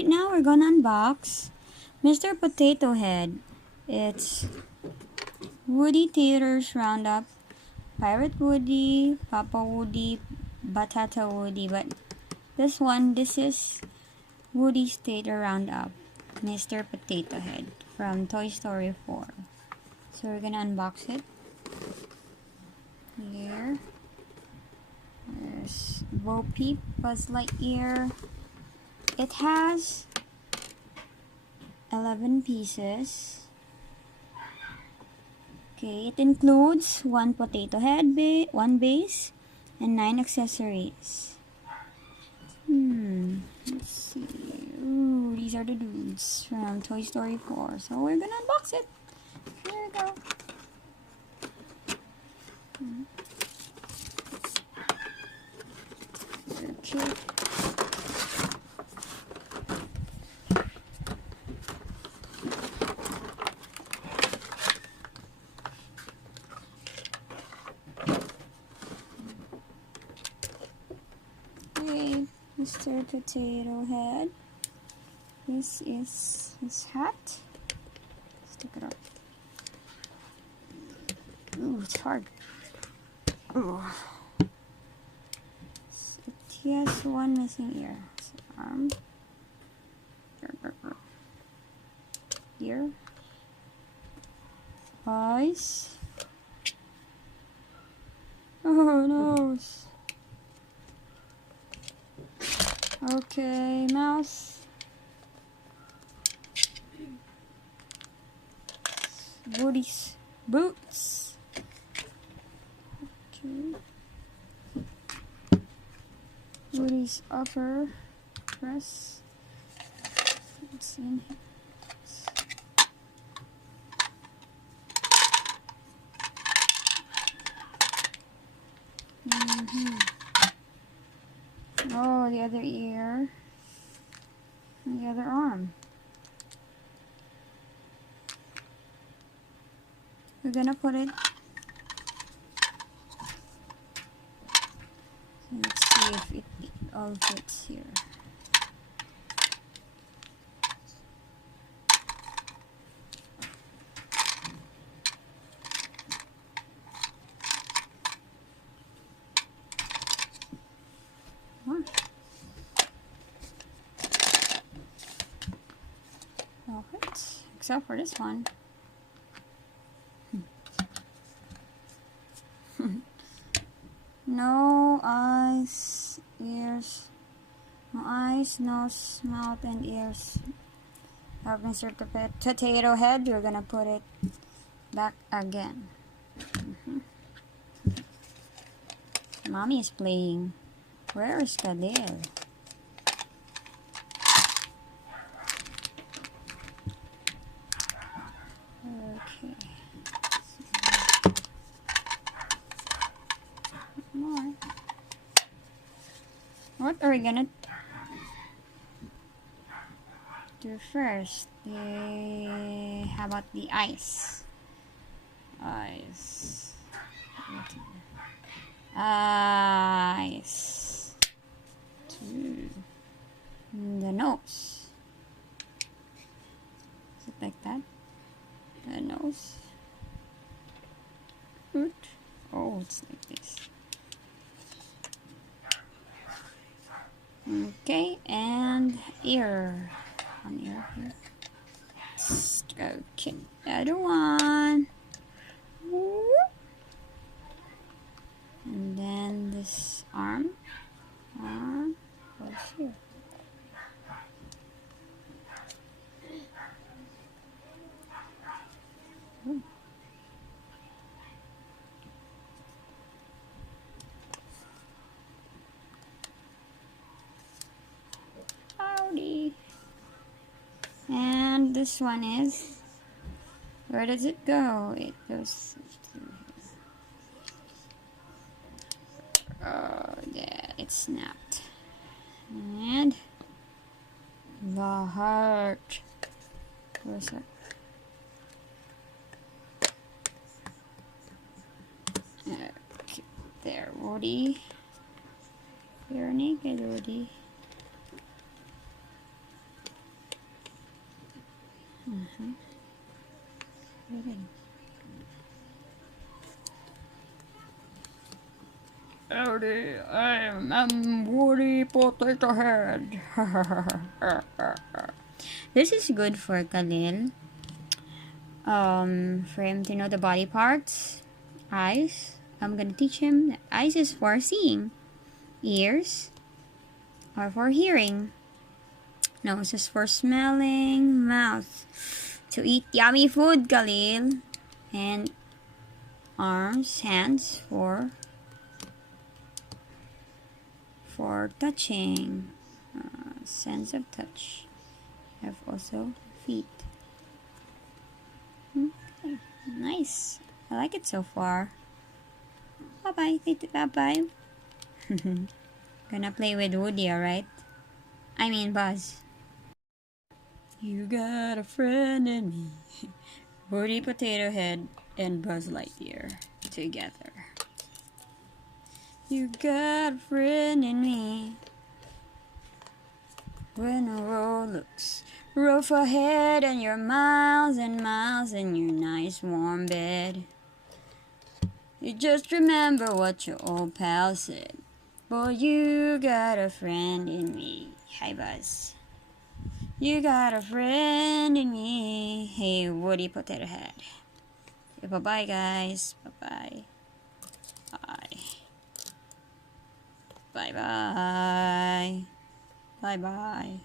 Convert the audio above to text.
right now we're gonna unbox Mr. Potato Head. It's Woody Tater's Roundup, Pirate Woody, Papa Woody, Batata Woody, but this is Woody's Tater Roundup, Mr. Potato Head from Toy Story 4. So we're gonna unbox it. Here. There's Bo Peep, Buzz Lightyear. It has 11 pieces. Okay, it includes 1 potato head, 1 base, and 9 accessories. Let's see. Ooh, these are the dudes from Toy Story 4. So we're gonna unbox it. Here we go. Okay. Okay, Mr. Potato Head. This is his hat. Stick it up. Ooh, it's hard. Ooh. He has 1 missing ear. Arm. Ear. Eyes. Oh, nose. Okay, mouth. Woody's boots. Okay. Woody's upper dress. What's in here? Oh, the other ear. And the other arm. We're gonna put it. Let's see if it all fits here. All fits, except for this one. No eyes, ears. No eyes, nose, mouth, and ears. Of Mr. Potato Head, we're gonna put it back again. Mommy is playing. Where is Kalil? Okay. More. What are we gonna do first? How about the eyes? Eyes. Eyes. 2. The nose. Is it like that? The nose. Good. Oh, it's like this. Okay, and ear. One ear here. Okay, other one. And then this arm. Arm goes here. Ooh. Howdy. And this one is, where does it go? It goes through here. Oh, yeah, it snapped. And the heart. Where's it? Okay, there, Woody. You're naked, Woody. Howdy, I'm Woody Potato Head. This is good for Kalil. For him to know the body parts. Eyes. I'm gonna teach him that eyes is for seeing. Ears are for hearing. Nose is for smelling. Mouth to eat yummy food, Kalil. And arms, hands for touching. Sense of touch. Have also feet. Okay, nice. I like it so far. Bye bye. Bye. Gonna play with Woody, alright? I mean Buzz. You got a friend in me. Woody Potato Head and Buzz Lightyear together. You got a friend in me. When the road looks rough ahead and you're miles and miles in your nice warm bed, you just remember what your old pal said. Boy, you got a friend in me. Hi, Buzz. You got a friend in me. Hey, Woody Potato Head. Okay, bye-bye, guys. Bye-bye. Bye. Bye-bye. Bye-bye.